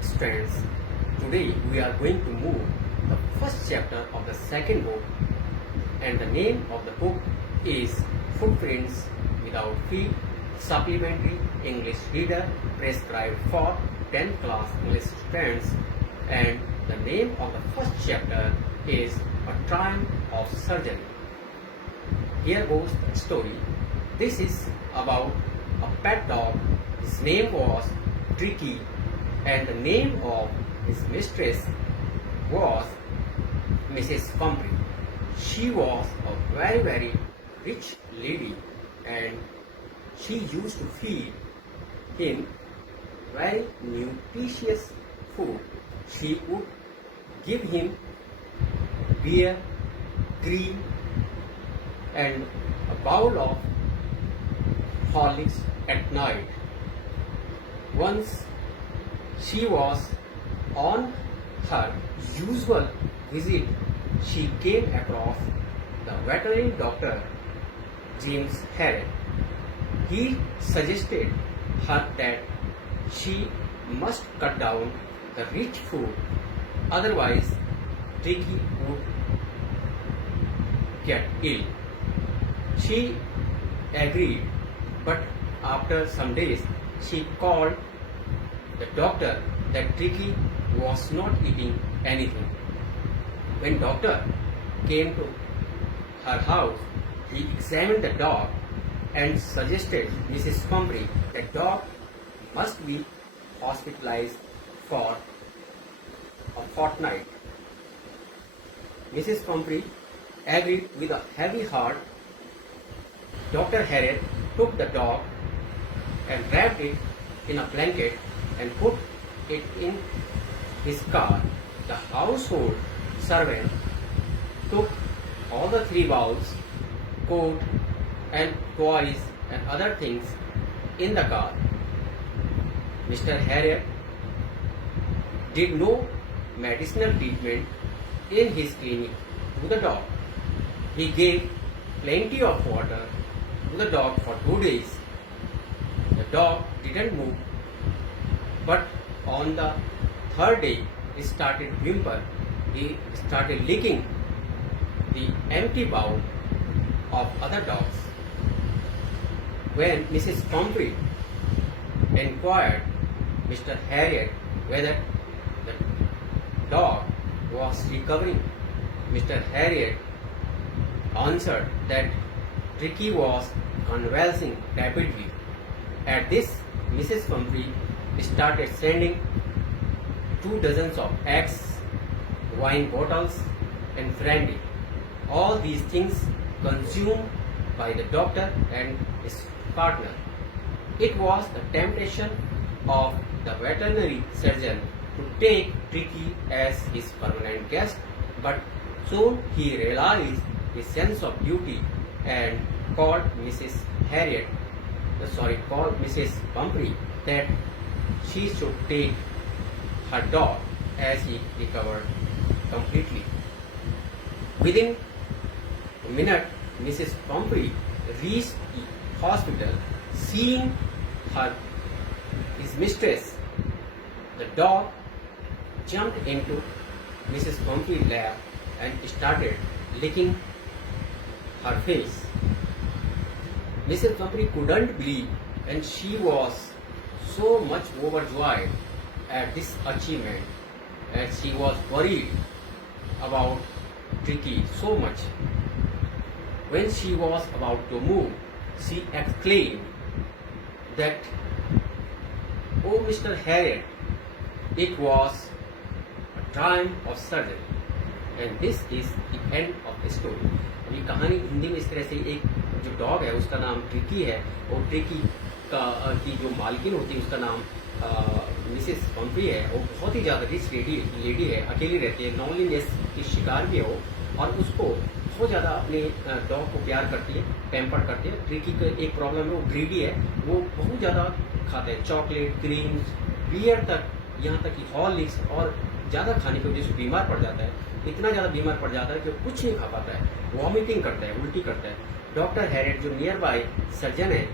students, today we are going to move the first chapter of the second book, and the name of the book is Footprints Without Feet, Supplementary English Reader prescribed for 10th class English students, and the name of the first chapter is A Triumph of Surgery. Here goes the story. This is about a pet dog. His name was Tricky, and the name of his mistress was Mrs. Pumphrey. She was a very rich lady, and she used to feed him very nutritious food. She would give him beer, cream, and a bowl of Horlicks at night. Once she was on her usual visit, she came across the veterinary doctor, James Harriet. He suggested her that she must cut down the rich food, otherwise Tricky would get ill. She agreed, but after some days she called the doctor that Tricky was not eating anything. When doctor came to her house, he examined the dog and suggested Mrs. Pumphrey that dog must be hospitalized for a fortnight. Mrs. Pumphrey agreed with a heavy heart. Dr. Harriet took the dog and wrapped it in a blanket and put it in his car. The household servant took all the 3 bowls, coat and toys and other things in the car. Mr. Harriet did no medicinal treatment in his clinic to the dog. He gave plenty of water to the dog for 2 days. The dog didn't move, but on the 3rd day he started whimper. He started licking the empty bowl of other dogs. When Mrs. Pumphrey inquired Mr. Harriet whether the dog was recovering, Mr. Harriet answered that Tricky was convulsing rapidly. At this, Mrs. Pumphrey started sending 2 dozens of eggs, wine bottles, and brandy. All these things consumed by the doctor and his partner. It was the temptation of the veterinary surgeon to take Tricky as his permanent guest, but soon he realized his sense of duty and called Mrs. Pumphrey that she should take her dog as he recovered completely. Within a minute, Mrs. Pumphrey reached the hospital. Seeing his mistress, the dog jumped into Mrs. Pumphrey's lap and started licking her face. Mrs. Pumphrey couldn't believe, and she was so much overjoyed at this achievement, and she was worried about Tricky so much. When she was about to move, she exclaimed that, "Oh, Mr. Harriet, it was a triumph of surgery." And this is the end of the story. अब ये कहानी हिंदी में इस तरह से, एक जो डॉग है उसका नाम ट्रिकी है, और ट्रिकी की जो मालकिन होती है उसका नाम मिसेस पम्फ्री है। वो बहुत ही ज़्यादा रिच लेडी है, अकेली रहती है, लोनलीनेस की शिकार भी है वो, और उसको बहुत ज़्यादा अपने डॉग को प्यार करती है, पैम्पर करती है। ट्रिकी का एक प्रॉब्लम है, वो ग्रीडी है, वो बहुत ज़्यादा खाता है, चॉकलेट, क्रीम, बियर तक, यहाँ तक कि हॉर्लिक्स, और ज़्यादा खाने की वजह से बीमार पड़ जाता है। इतना ज़्यादा बीमार पड़ जाता है कि वो कुछ नहीं खा पाता है, वॉमिटिंग करता है, उल्टी करता है। डॉक्टर हैरियट जो नियर बाय सर्जन है,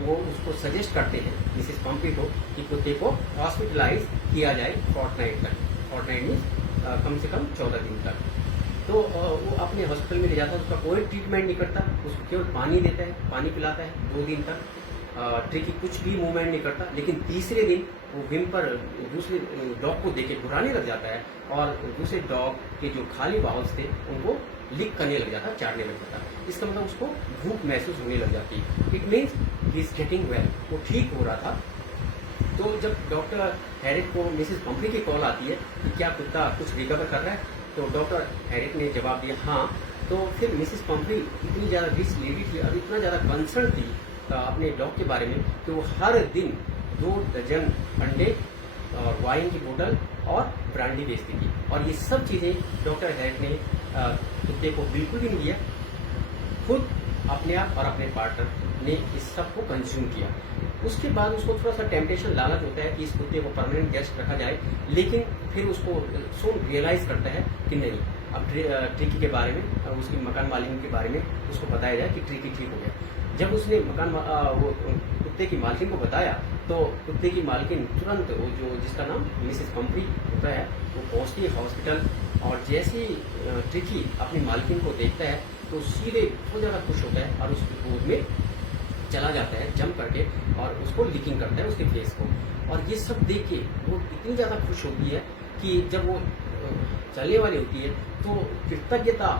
वो उसको सजेस्ट करते हैं मिसेस पंपी को कि कुत्ते को हॉस्पिटलाइज किया जाए फोर्टनाइट तक। फोर्टनाइट मीन्स कम से कम 14 दिन तक। तो वो अपने हॉस्पिटल में ले जाता है, उसका कोई ट्रीटमेंट नहीं करता, उसको केवल पानी देता है, पानी पिलाता है 2 दिन तक। ट्रिकी कुछ भी मूवमेंट नहीं करता, लेकिन तीसरे दिन वो विम्पर दूसरे डॉग को देके घुराने लग जाता है और दूसरे डॉग के जो खाली बाउल्स थे उनको लिक करने लग जाता, चाटने लग जाता। इसका मतलब उसको भूख महसूस होने लग जाती है। It means he is getting well, वो ठीक हो रहा था। तो जब डॉक्टर हैरिट को मिसेस पंपी की कॉल आती है कि क्या कुत्ता कुछ रिकवर कर रहा है, तो डॉक्टर हैरिट ने जवाब दिया हाँ। तो फिर मिसेस पंपी इतनी ज़्यादा रिच लेडी थी और इतना ज़्यादा कंसर्न थी अपने डॉग के बारे में कि वो हर दिन 2 दर्जन अंडे और वाइन की बोतल और ब्रांडी बेचती थी। और ये सब चीज़ें डॉक्टर हैरिट ने कुत्ते को बिल्कुल भी नहीं दिया, खुद अपने आप और अपने पार्टनर ने इस सब को कंज्यूम किया। उसके बाद उसको थोड़ा सा टेम्पटेशन लालच होता है कि इस कुत्ते को परमानेंट गेस्ट रखा जाए, लेकिन फिर उसको सोन रियलाइज करता है कि नहीं, अब ट्रिकी के बारे में, उसकी मकान मालिक के बारे में उसको बताया जाए कि ट्रिकी ठीक हो गया। जब उसने वो कुत्ते की मालकिन को बताया तो कुत्ते की मालकिन तुरंत वो जो जिसका नाम मिसेस पंपी होता है वो पहुंचती है हॉस्पिटल, और जैसे ही ट्रिकी अपनी मालकिन को देखता है तो सीधे बहुत ज़्यादा खुश होता है और उसकी गोद में चला जाता है जंप करके और उसको लिकिंग करता है उसके फेस को। और ये सब देख के वो इतनी ज़्यादा खुश होती है कि जब वो चलने वाली होती है तो कृतज्ञता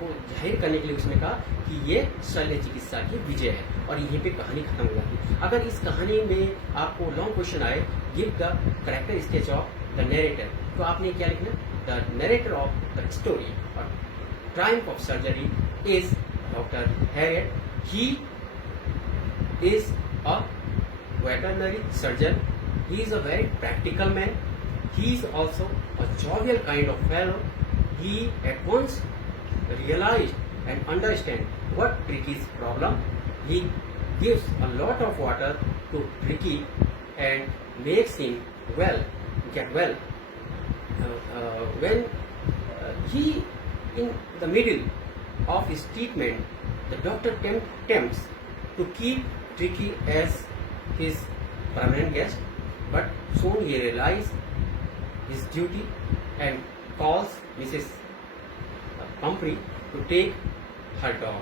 को जाहिर करने के लिए उसने कहा कि ये शल्य चिकित्सा की विजय है, और यहीं पे कहानी खत्म हो जाती है। अगर इस कहानी में आपको लॉन्ग क्वेश्चन आए, give the character sketch of the narrator, तो आपने क्या लिखना, the narrator of the story और Triumph of Surgery is doctor Herriot. He is a veterinary surgeon. He is a very practical man. He is also a jovial kind of fellow. He at once realized and understand what Tricky's problem. He gives a lot of water to Tricky and makes him get well. When he in the middle of his treatment, the doctor attempts to keep Tricky as his permanent guest, but soon he realizes his duty and calls Mrs. Pumphrey to take her dog.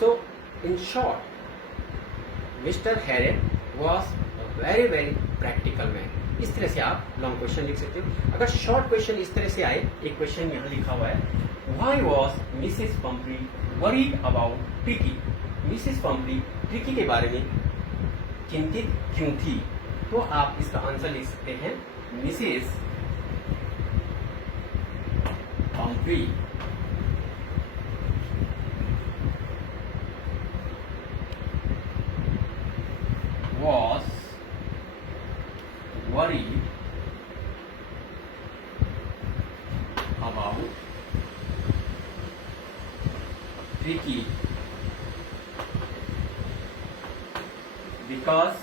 So, in short, Mr. Harriet was a very very practical man. इस तरह से आप long question लिख सकते हो। अगर short question इस तरह से आए, एक क्वेश्चन यहाँ लिखा हुआ है, Why was Mrs. Pumphrey worried about Tricky? Mrs Pumphrey Tricky के बारे में चिंतित क्यों थी? तो आप इसका आंसर लिख सकते हैं, मिसेस पंपरी was worried about Tricky because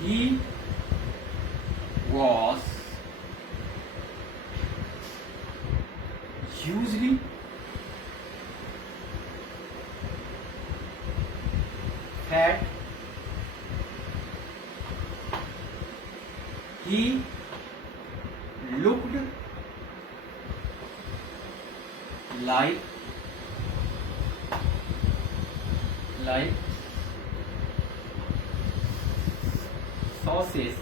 he was usually fat. He looked like sauces,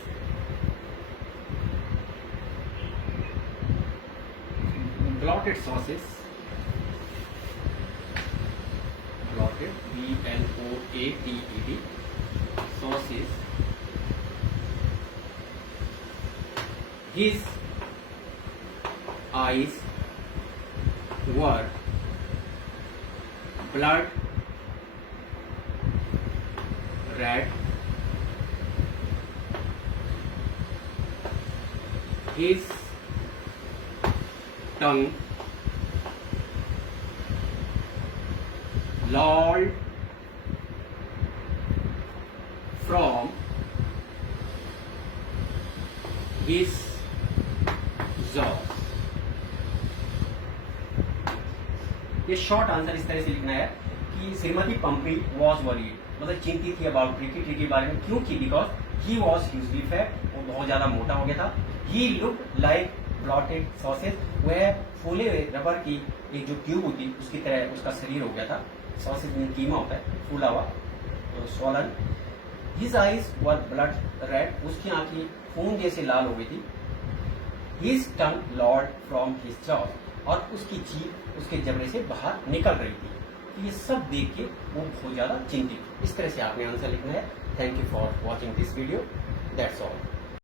blotted sauces, blotted, B-L-O-A-T-E-D, sauces. His eyes were blood red. His tongue lolled from his jaws. ये शॉर्ट आंसर इस तरह से लिखना है कि श्रीमती पंपी was worried, मतलब चिंतित थी अबाउट रिकी के बारे में। क्योंकि because he was hugely fat, वो बहुत ज्यादा मोटा हो गया था। ही लुक लाइक ब्लॉटेड सॉसेज, वह फूले हुए रबर की एक जो ट्यूब होती उसकी तरह उसका शरीर हो गया था। सॉसेज में कीमा होता है, फूला हुआ, स्वॉलन। हिज आईज वर ब्लड रेड, उसकी आंखें खून जैसे लाल हो गई थी। हिज टंग लॉर्ड फ्रॉम हिज जॉज, और उसकी जीभ उसके जबड़े से बाहर निकल रही थी। तो ये सब देख के वो बहुत ज्यादा चिंतित। इस तरह से आपने आंसर लिखना है। Thank you for watching this video, that's all.